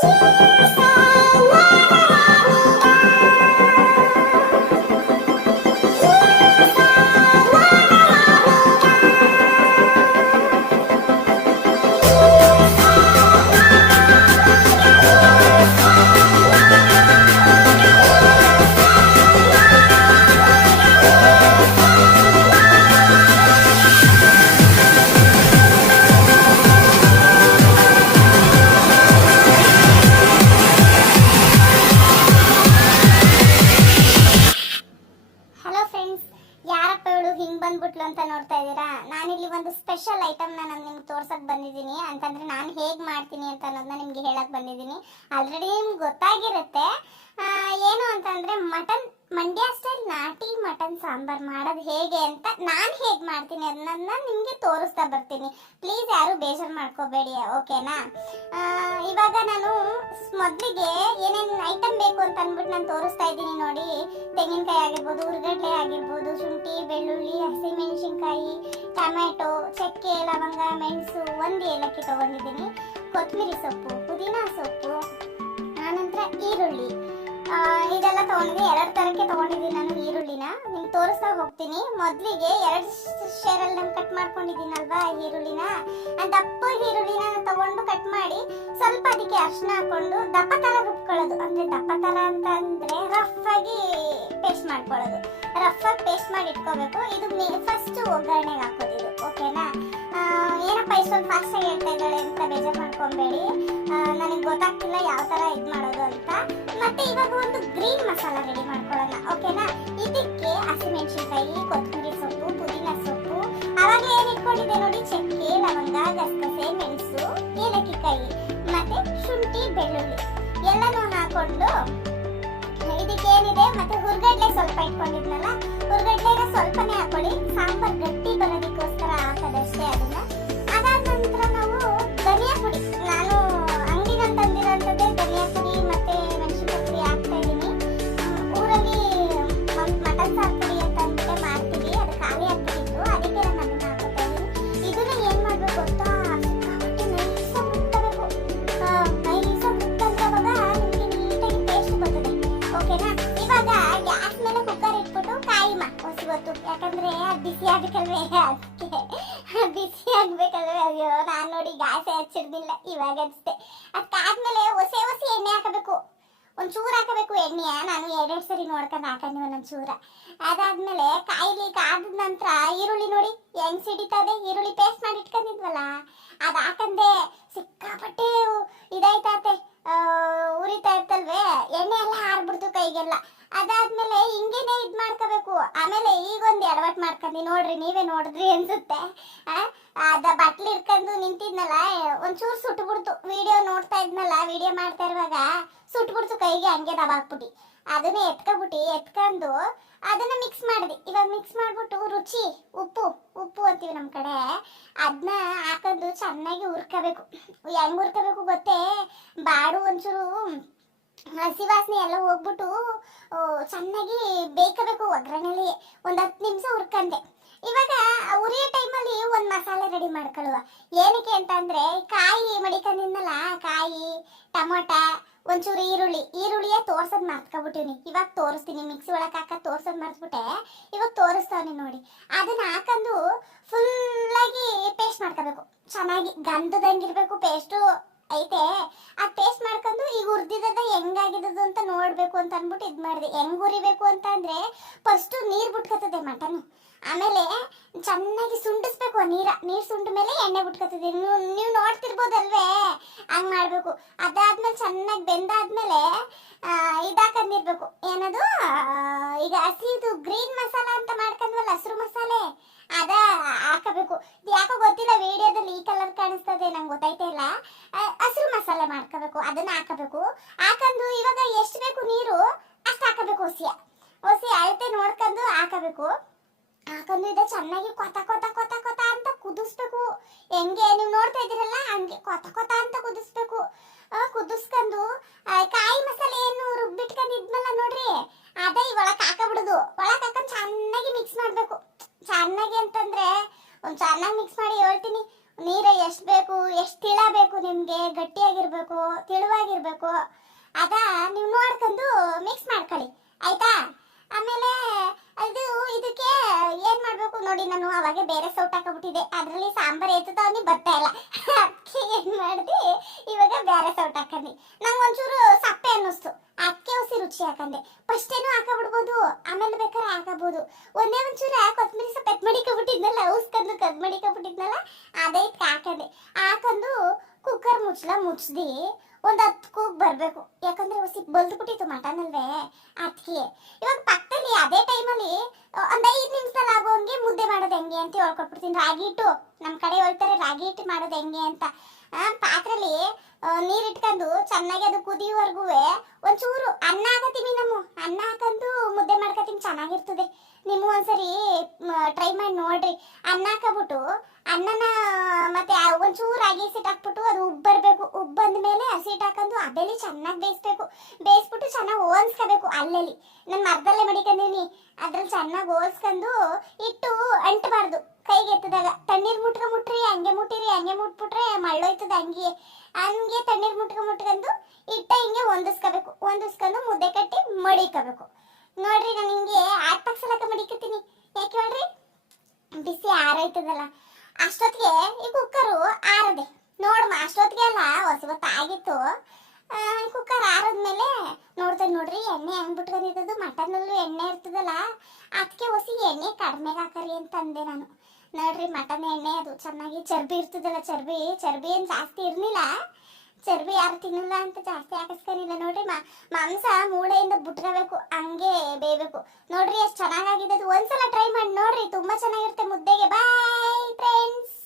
Superstar ಹಿಂಗ್ ಬಂದ್ಬಿಟ್ಲು ಅಂತ ನೋಡ್ತಾ ಇದ್ದೀರಾ? ನಾನಿಲ್ಲಿ ಒಂದು ಸ್ಪೆಷಲ್ ಐಟಮ್ನ ನಾನು ನಿಮ್ಗೆ ತೋರ್ಸಕ್ ಬಂದಿದ್ದೀನಿ. ಅಂತಂದ್ರೆ ನಾನು ಹೇಗೆ ಮಾಡ್ತೀನಿ ಅಂತ ಅನ್ನೋದನ್ನ ನಿಮ್ಗೆ ಹೇಳಕ್ ಬಂದಿದ್ದೀನಿ. ಆಲ್ರೆಡಿ ನಿಮ್ಗೆ ಗೊತ್ತಾಗಿರುತ್ತೆ. ಏನು ಅಂತಂದ್ರೆ ಮಟನ್, ಮಂಡ್ಯ ಸ್ಟೈಲ್ ನಾಟಿ ಮಟನ್ ಸಾಂಬಾರ್ ಮಾಡೋದು ಹೇಗೆ ಅಂತ ನಾನು ಹೇಗೆ ಮಾಡ್ತೀನಿ ಅದನ್ನ ನಿಮಗೆ ತೋರಿಸ್ತಾ ಬರ್ತೀನಿ. ಪ್ಲೀಸ್ ಯಾರು ಬೇಜಾರು ಮಾಡ್ಕೋಬೇಡಿ ಓಕೆನಾ ಇವಾಗ ನಾನು ಮೊದಲಿಗೆ ಏನೇನು ಐಟಮ್ ಬೇಕು ಅಂತ ಅಂದ್ಬಿಟ್ಟು ನಾನು ತೋರಿಸ್ತಾ ಇದ್ದೀನಿ ನೋಡಿ. ತೆಂಗಿನಕಾಯಿ ಆಗಿರ್ಬೋದು, ಉರ್ಗಡ್ಡೆ ಆಗಿರ್ಬೋದು, ಶುಂಠಿ, ಬೆಳ್ಳುಳ್ಳಿ, ಹಸಿಮೆಣಸಿನ್ಕಾಯಿ, ಟೊಮೆಟೊ, ಚಕ್ಕೆ, ಲವಂಗ, ಮೆಣಸು, ಒಂದು ಏಲಕ್ಕಿ ತೊಗೊಂಡಿದ್ದೀನಿ. ಕೊತ್ತಂಬರಿ ಸೊಪ್ಪು, ಪುದೀನಾ ಸೊಪ್ಪು, ಆನಂತರ ಈರುಳ್ಳಿ. ಇದೆಲ್ಲ ತೊಗೊಂಡಿದ್ದೀನಿ. ಎರಡು ಥರಕ್ಕೆ ತಗೊಂಡಿದ್ದೀನಿ ನಾನು ಈರುಳ್ಳಿನ. ನಿಮ್ಗೆ ತೋರಿಸ್ತಾ ಹೋಗ್ತೀನಿ. ಮೊದಲಿಗೆ ಎರಡು ಶೇರಲ್ಲಿ ನಾನು ಕಟ್ ಮಾಡ್ಕೊಂಡಿದ್ದೀನಲ್ವಾ ಈರುಳ್ಳಿನ? ದಪ್ಪ ಈರುಳ್ಳಿನ ತಗೊಂಡು ಕಟ್ ಮಾಡಿ ಸ್ವಲ್ಪ ಅದಕ್ಕೆ ಅರ್ಶಿನ ಹಾಕೊಂಡು ದಪ್ಪ ಥರ ರುಬ್ಕೊಳ್ಳೋದು. ಅಂದರೆ ದಪ್ಪ ಥರ ಅಂತ ಅಂದರೆ ರಫ್ ಆಗಿ ಪೇಸ್ಟ್ ಮಾಡ್ಕೊಳ್ಳೋದು. ರಫ್ ಆಗಿ ಪೇಸ್ಟ್ ಮಾಡಿ ಇಟ್ಕೋಬೇಕು. ಇದು ಫಸ್ಟು ಒಗ್ಗರಣೆಗೆ ಇದು. ಓಕೆನಾ ಏನಪ್ಪ ಇಷ್ಟೊಂದು ಫಾಸ್ಟಾಗಿ ಹೇಳ್ತಾ ಇದ್ದಾಳೆ ಅಂತ ಗೊತ್ತಾಗ್ತಿಲ್ಲ ಯಾವ ತರ ಇದು ಮಾಡೋದು ಅಂತ. ಮತ್ತೆ ಇವಾಗ ಒಂದು ಗ್ರೀನ್ ಮಸಾಲ ರೆಡಿ ಮಾಡ್ಕೊಳ್ಳೋಣ ಓಕೆನಾ ಇದಕ್ಕೆ ಹಸಿಮೆಣಸಿನಕಾಯಿ, ಕೊತ್ತಂಬರಿ ಸೊಪ್ಪು, ಪುದೀನ ಸೊಪ್ಪು. ಅವಾಗ ಏನು ಇಟ್ಕೊಂಡಿದೆ ನೋಡಿ, ಚಕ್ಕೆ, ಲವಂಗ, ಗಸಗಸೆ, ಮೆಣಸು ಏಲಕ್ಕಿ ಕಾಯಿ ಮತ್ತೆ ಶುಂಠಿ, ಬೆಳ್ಳುಳ್ಳಿ. ಎಲ್ಲನೂ ಹಾಕೊಂಡು ಇದಕ್ಕೆ ಏನಿದೆ? ಮತ್ತೆ ಹುರ್ಗಡ್ಲೆ ಸ್ವಲ್ಪ ಇಟ್ಕೊಂಡಿದ್ನಲ್ಲ, ಹುರ್ಗಡ್ಲೆನ ಸ್ವಲ್ಪನೇ ಹಾಕೊಳ್ಳಿ. ಸಾಂಬಾರ್ ಗಟ್ಟಿ ಬರೋದಕ್ಕೋಸ್ಕರ ಬಿಸಿ ಆಗ್ಬೇಕಲ್ವೇ ಅದಕ್ಕೆ? ಬಿಸಿ ಆಗ್ಬೇಕಲ್ವೇ? ಅಯ್ಯೋ, ನಾನು ನೋಡಿ ಗಾಸೆ ಹಚ್ಚಿರ್ದಿಲ್ಲ ಇವಾಗ ಹಚ್ತೆ ಅದಕ್ಕಾದ್ಮೇಲೆ ಹೊಸೆ ಹೊಸೆ ಎಣ್ಣೆ ಹಾಕಬೇಕು. ಒಂಚೂರು ಹಾಕಬೇಕು ಎಣ್ಣೆ ನಾನು ಎರಡೆರಡು ಸರಿ ನೋಡ್ಕೊಂಡು ಹಾಕೊಂಡು ಒಂದೊಂಚೂರ. ಅದಾದ್ಮೇಲೆ ಕಾಯಿಲಿ ಕಾದ ನಂತರ ಈರುಳ್ಳಿ ನೋಡಿ, ಹೆಂಗ್ ಸಿಡಿತದೆ ಈರುಳ್ಳಿ ಪೇಸ್ಟ್ ಮಾಡಿ ಇಟ್ಕೊಂಡಿದ್ವಲ್ಲ? ಅದು ಹಾಕಂದೆ ಸಿಕ್ಕಾಪಟ್ಟೆ ಇದಾಯ್ತಾತೆ. ಉರಿತಾ ಇರ್ತಲ್ವೇ ಎಣ್ಣೆ ಎಲ್ಲ ಹಾರ್ಬಿಡ್ತು ಕೈಗೆಲ್ಲ ಅದಾದ್ಮೇಲೆ ಹಿಂಗೇನೆ ಇದು ಮಾಡ್ಕೋಬೇಕು. ಆಮೇಲೆ ಈಗ ಒಂದು ಎಡವಟ್ ಮಾಡ್ಕೊಂಡಿ. ನೋಡ್ರಿ, ನೀವೇ ನೋಡಿದ್ರಿ ಅನ್ಸುತ್ತೆ. ಅದ ಬಟ್ಲು ಇಟ್ಕೊಂಡು ನಿಂತಿದ್ನಲ್ಲ, ಒಂಚೂರು ಸುಟ್ಬಿಡ್ತು. ವಿಡಿಯೋ ನೋಡ್ತಾ ಇದ್ನಲ್ಲ, ವಿಡಿಯೋ ಮಾಡ್ತಾ ಇರುವಾಗ ಸುಟ್ಬಿಡ್ತು ಕೈಗೆ, ಹಂಗೆ ದಬಾಕ್ಬಿಟ್ಟು ಅದನ್ನೇ ಎತ್ಕೊಬಿಟ್ಟು, ಎತ್ಕೊಂಡು ಅದನ್ನ ಮಿಕ್ಸ್ ಮಾಡಿದೆ. ಇವಾಗ ಮಿಕ್ಸ್ ಮಾಡ್ಬಿಟ್ಟು ರುಚಿ, ಉಪ್ಪು ಉಪ್ಪು ಅಂತೀವಿ ನಮ್ಮ ಕಡೆ. ಅದನ್ನ ಹಾಕೊಂಡು ಚೆನ್ನಾಗಿ ಹುರ್ಕೋಬೇಕು. ಹೆಂಗೆ ಹುರ್ಕೋಬೇಕು ಗೊತ್ತೇ? ಬಾಡು ಒಂಚೂರು ಹಸಿ ವಾಸನೆ ಎಲ್ಲ ಹೋಗ್ಬಿಟ್ಟು ಚೆನ್ನಾಗಿ ಬೇಕಬೇಕು ಒಗ್ಗರಣೆಲಿ. ಒಂದು ಹತ್ತು ನಿಮಿಷ ಹುರ್ಕಂಡೆ. ಇವಾಗ ಉರಿಯೋ ಟೈಮಲ್ಲಿ ಒಂದು ಮಸಾಲೆ ರೆಡಿ ಮಾಡ್ಕೊಳ್ಳುವ. ಏನಕ್ಕೆ ಅಂತಂದ್ರೆ, ಕಾಯಿ ಮಡಿಕೊಂಡಿದ್ನಲ್ಲ, ಕಾಯಿ, ಟೊಮೊಟ, ಒಂಚೂರು ಈರುಳ್ಳಿ. ಈರುಳ್ಳಿಯೇ ತೋರ್ಸೋದು ಮರ್ತ್ಕೊಬಿಟ್ಟಿವ್ನಿ. ಇವಾಗ ತೋರಿಸ್ತೀನಿ, ಮಿಕ್ಸಿ ಒಳಗೆ ಹಾಕ ತೋರ್ಸೋದು ಮರ್ತ್ಬಿಟ್ಟೆ. ಇವಾಗ ತೋರಿಸ್ತಾನೆ ನೋಡಿ. ಅದನ್ನ ಹಾಕೊಂಡು ಫುಲ್ಲಾಗಿ ಪೇಸ್ಟ್ ಮಾಡ್ಕೋಬೇಕು. ಚೆನ್ನಾಗಿ ಗಂಧದಂಗಿರ್ಬೇಕು ಪೇಸ್ಟು ಐತೆ, ಆ ಟೇಸ್ಟ್ ಮಾಡ್ಕೊಂಡು ಈಗ ಹುರ್ದಿದ್ದದ ಹೆಂಗಾಗಿದ್ದು ಅಂತ ನೋಡ್ಬೇಕು ಅಂತ ಅನ್ಬಿಟ್ಟು ಇದು ಮಾಡಿದೆ. ಹೆಂಗ್ ಹುರಿಬೇಕು ಅಂತ ಅಂದ್ರೆ ಫಸ್ಟ್ ನೀರ್ ಬಿಟ್ಕೊತದೆ ಮಟನ್ ಆಮೇಲೆ ಚೆನ್ನಾಗಿ ಸುಂಡಿಸ್ಬೇಕು ನೀರ. ನೀರ್ ಸುಂಡ ಮೇಲೆ ಎಣ್ಣೆ ಬಿಟ್ಕೊತದೆ ನೀವು ನೀವು ನೋಡ್ತಿರ್ಬೋದಲ್ವೇ? ಹಂಗ್ ಮಾಡ್ಬೇಕು. ಅದಾದ್ಮೇಲೆ ಚೆನ್ನಾಗಿ ಬೆಂದಾದ್ಮೇಲೆ ಇದಾಕಂದಿರ್ಬೇಕು ಏನದು? ಈಗ ಹಸಿದು ಗ್ರೀನ್ ಮಸಾಲ ಅಂತ ಮಾಡ್ಕೊಂಡ್ವಲ್ಲ, ಹಸಿರು ಮಸಾಲೆ? ಅದ ಹಾಕಬೇಕು. ಯಾಕೋ ಗೊತ್ತಿಲ್ಲ, ವಿಡಿಯೋದಲ್ಲಿ ಈ ಕಲರ್ ಕಾಣಿಸ್ತದೆ, ನಂಗೆ ಗೊತ್ತಾಯ್ತಾ ಇಲ್ಲ. ಹಸಿರು ಮಸಾಲೆ ಮಾಡ್ಕೋಬೇಕು, ಅದನ್ನ ಹಾಕಬೇಕು. ಹಾಕೊಂಡು ಇವಾಗ ಎಷ್ಟು ಬೇಕು ನೀರು, ಅಷ್ಟು ಹಾಕಬೇಕು ಹೊಸಿಯ ಹೊಸಿ ಅಳತೆ ನೋಡ್ಕೊಂಡು ಹಾಕಬೇಕು. ಹಾಕೊಂಡು ಇದೆ ಚೆನ್ನಾಗಿ ಕೊತ ಕೊತ ಕೊತ ಕೊತ ಅಂತ ಕುದಿಸ್ಬೇಕು. ಹೆಂಗೆ, ನೀವು ನೋಡ್ತಾ ಇದ್ದೀರಲ್ಲ, ಹಂಗೆ ಕೊತ ಕೊತ ಅಂತ ಕುದಿಸ್ಬೇಕು. ಕುದಿಸ್ಕೊಂಡು ಆ, ಕಾಯಿ ಮಸಾಲೆ ಏನು ರುಬ್ಬಿಟ್ಕೊಂಡಿದ್ಮಲ್ಲ ನೋಡ್ರಿ ಅದೇ ಒಳಗೆ ಹಾಕಬಿಡುದು ಒಳಗೆ ಹಾಕೊಂಡು ಚೆನ್ನಾಗಿ ಮಿಕ್ಸ್ ಮಾಡಬೇಕು ಚೆನ್ನಾಗಿ ಅಂತಂದ್ರೆ ಒಂದು ಚೆನ್ನಾಗಿ ಮಿಕ್ಸ್ ಮಾಡಿ ಹೇಳ್ತೀನಿ ನೀರು ಎಷ್ಟು ಬೇಕು ಎಷ್ಟು ತಿಳ ಬೇಕು ನಿಮಗೆ ಗಟ್ಟಿಯಾಗಿರಬೇಕು, ತಿಳುವಾಗಿರ್ಬೇಕು, ಅದ ನೀವು ನೋಡ್ಕೊಂಡು ಮಿಕ್ಸ್ ಮಾಡ್ಕೊಳ್ಳಿ, ಆಯ್ತಾ? ಆಮೇಲೆ ಅದು ಇದಕ್ಕೆ ಏನ್ ಮಾಡ್ಬೇಕು ನೋಡಿ ನಾನು ಅವಾಗೆ ಬೇರೆ ಸೌಟ್ ಹಾಕೊಂಡ್ಬಿಟ್ಟಿದ್ದೆ ಅದ್ರಲ್ಲಿ ಸಾಂಬಾರ್ ಎತ್ತದ ಅವನಿ ಬರ್ತಾ ಇಲ್ಲ. ಅದಕ್ಕೆ ಏನ್ ಮಾಡ್ದೆ? ಇವಾಗ ಬೇರೆ ಸೌಟ್ ಹಾಕೊಂಡಿ ನಂಗೆ ಒಂಚೂರು ಸಪ್ಪೆ ಅನ್ನಿಸ್ತು. ಅದಕ್ಕೆ ಹೊಸಿ ರುಚಿ ಹಾಕಂಡೆ ಫಸ್ಟ್ ಏನೋ ಹಾಕಬಿಡ್ಬೋದು, ಆಮೇಲೆ ಬೇಕಾದ್ರೆ ಹಾಕಬಹುದು ಒಂದೇ ಒಂಚೂರು ಕೊತ್ತಂಬರಿ ಸೊಪ್ಪು ಎತ್ ಮಡಿಕೊಬಿಟ್ಟಿದ್ನಲ್ಲ ಉಸ್ಕೊಂಡು ಕದ್ ಮಡಿಕೊಬಿಟ್ಟಿದ್ನಲ್ಲ ಅದೇ ಹಾಕಂಡೆ ಹಾಕೊಂಡು ಕುಕ್ಕರ್ ಮುಚ್ಚಲ ಮುಚ್ಚದಿ ಒಂದ್ ಹತ್ತು ಕೂಗ್ ಬರಬೇಕು. ಯಾಕಂದ್ರೆ ಹೊಸಿ ಬಲ್ದ್ಬಿಟ್ಟಿತ್ತು ಮಟನ್ ಅಲ್ವೇ ಅದಕ್ಕೆ ಇವಾಗ ಪಕ್ಕದಲ್ಲಿ ಅದೇ ಟೈಮಲ್ಲಿ ಒಂದ್ ಐದ್ ನಿಮಿಷದಲ್ಲಿ ಆಗೋಂಗೆ ಮುದ್ದೆ ಮಾಡೋದು ಹೆಂಗೆ ಅಂತ ಹೇಳ್ಕೊಟ್ಬಿಡ್ತೀನಿ. ರಾಗಿ ಹಿಟ್ಟು ನಮ್ಮ ಕಡೆ ಹೇಳ್ತಾರೆ ರಾಗಿ ಹಿಟ್ಟು ಮಾಡೋದು ಹೆಂಗೆ ಅಂತ. ಪಾತ್ರೆಲಿ ನೀರ್ ಇಟ್ಕೊಂಡು ಚೆನ್ನಾಗಿ ಅದು ಕುದಿಯುವವರೆಗೂ ಒಂಚೂರು ಅನ್ನ ಹಾಕತ್ತೀವಿ ನಮ್ಮ. ಅನ್ನ ಹಾಕಂದು ಮುದ್ದೆ ಮಾಡ್ಕೊತೀನಿ ಚೆನ್ನಾಗಿರ್ತದೆ. ನೀವು ಒಂದ್ಸರಿ ಟ್ರೈ ಮಾಡಿ ನೋಡ್ರಿ. ಅನ್ನ ಹಾಕಬಿಟ್ಟು, ಅನ್ನನ, ಮತ್ತೆ ಒಂಚೂರು ಅಗಿ ಹಸಿಟ್ಟು ಹಾಕ್ಬಿಟ್ಟು ಅದು ಉಬ್ಬ್ ಬರ್ಬೇಕು. ಉಬ್ಬ್ ಬಂದ ಮೇಲೆ ಹಸಿಟ್ಟು ಹಾಕೊಂಡು ಅದೇಲಿ ಚೆನ್ನಾಗಿ ಬೇಯಿಸ್ಬೇಕು. ಬೇಯಿಸ್ಬಿಟ್ಟು ಚೆನ್ನಾಗಿ ಓಲ್ಸ್ಕೋಬೇಕು ಅಲ್ಲಲ್ಲಿ. ನಾನು ಮರದಲ್ಲೇ ಮಡಿಕೊಂಡಿನಿ ಅದ್ರಲ್ಲಿ ಚೆನ್ನಾಗಿ ಓಲ್ಸ್ಕೊಂಡು ಇಟ್ಟು ಅಂಟಬಾರ್ದು. ಕೈಗೆ ಎತ್ತದಾಗ. ತಣ್ಣೀರ್ ಮುಟ್ಕ ಮುಟ್ರಿ, ಹಂಗೆ ಮುಟ್ಟಿರಿ, ಹಂಗೆ ಮುಟ್ಬಿಟ್ರೆ ಮಳ್ಳೋಯ್ತದ ಹಂಗೆ. ಹಂಗೆ ತಣ್ಣೀರು ಮುಟ್ಕ ಮುಟ್ಕೊಂಡು ಇಟ್ಟ ಹಿಂಗೆ ಹೊಂದಿಸ್ಕೋಬೇಕು. ಹೊಂದಿಸ್ಕೊಂಡು ಮುದ್ದೆ ಕಟ್ಟಿ ಮಡಿಕೋಬೇಕು. ನೋಡ್ರಿ ನಾನು ಹಿಂಗೆ ಆಟ್ ಪಕ್ಸಲಕ್ಕ ಮಡಿಕತ್ತೀನಿ. ಯಾಕೆ ಹೇಳ್ರಿ? ಬಿಸಿ ಆರೈತದಲ್ಲ ಅಷ್ಟೊತ್ತಿಗೆ ಈ ಕುಕ್ಕರು ಆರದೆ. ನೋಡಮ್ಮ ಅಷ್ಟೊತ್ತಿಗೆ ಅಲ್ಲ ಹೊಸ ಆಗಿತ್ತು ಕುಕ್ಕರ್ ಆರದ್ಮೇಲೆ ನೋಡ್ತೇನೆ ನೋಡ್ರಿ, ಎಣ್ಣೆ ಹೆಂಗ್ ಬಿಟ್ಕೊಂಡಿದ್ದು ಮಟನಲ್ಲೂ ಎಣ್ಣೆ ಇರ್ತದಲ್ಲ. ಅದಕ್ಕೆ ಹೊಸಿ ಎಣ್ಣೆ ಕಡಿಮೆ ಹಾಕರಿ ಅಂತ ಅಂದೆ ನಾನು. ನೋಡ್ರಿ ಮಟನ್ ಎಣ್ಣೆ ಅದು ಚೆನ್ನಾಗಿ ಚರ್ಬಿ ಇರ್ತದಲ್ಲ, ಚರ್ಬಿ. ಚರ್ಬಿ ಏನು ಜಾಸ್ತಿ ಇರ್ಲಿಲ್ಲ. ಚರ್ಬಿ ಯಾರು ತಿನ್ನಲ್ಲ ಅಂತ ಜಾಸ್ತಿ ಹಾಕಿಸ್ಕೊಂಡಿಲ್ಲ ನೋಡ್ರಿ ಮಾಂಸ ಮೂಳೆಯಿಂದ ಬುಟ್ಟಿರಬೇಕು, ಹಂಗೆ ಬೇಯಬೇಕು. ನೋಡ್ರಿ ಎಷ್ಟು ಚೆನ್ನಾಗಾಗಿದೆ ಅದು. ಒಂದ್ಸಲ ಟ್ರೈ ಮಾಡಿ ನೋಡ್ರಿ, ತುಂಬಾ ಚೆನ್ನಾಗಿರುತ್ತೆ ಮುದ್ದೆಗೆ. Bye friends